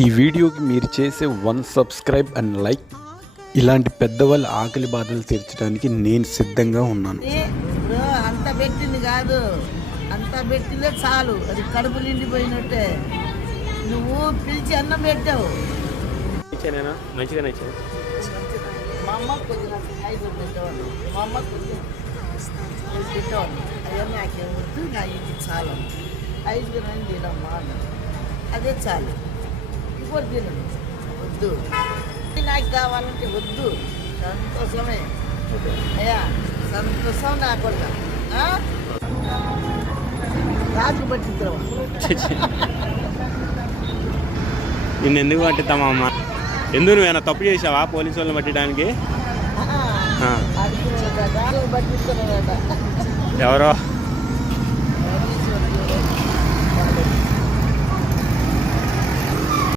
ఈ వీడియోకి మీరు చేసే 1 సబ్స్క్రైబ్ అండ్ లైక్ ఇలాంటి పెద్దవాళ్ళ ఆకలి బాధలు తీర్చడానికి నేను సిద్ధంగా ఉన్నాను. అంత పెట్టింది కాదు, అంత పెట్టిందే చాలు, అది కడుపు నిండిపోయినట్టే. నువ్వు పిలిచి అన్నం పెట్టావు. మంచిగానే ఇచ్చాను. మా అమ్మ కొంచెం 5 పెట్టేవాడు, మా అమ్మ కొంచెం పెట్టేవాడు. అవన్నీ నాకేమొద్దు, నా ఇది చాలు 5 తినని తినమ్మా అన్నాడు. అదే చాలు, ఇప్పుడు తినను వద్దు, నాకు కావాలంటే వద్దు. సంతోషమే అయ్యా, సంతోషం నా కొడుక. రాజు పట్టిద్దాం. నిన్ను ఎందుకు పట్టిద్దామమ్మ? ఎందుకు నువ్వేనా తప్పు చేసావా పోలీసు వాళ్ళని పట్టడానికి? పట్టిస్తున్నాడట ఎవరో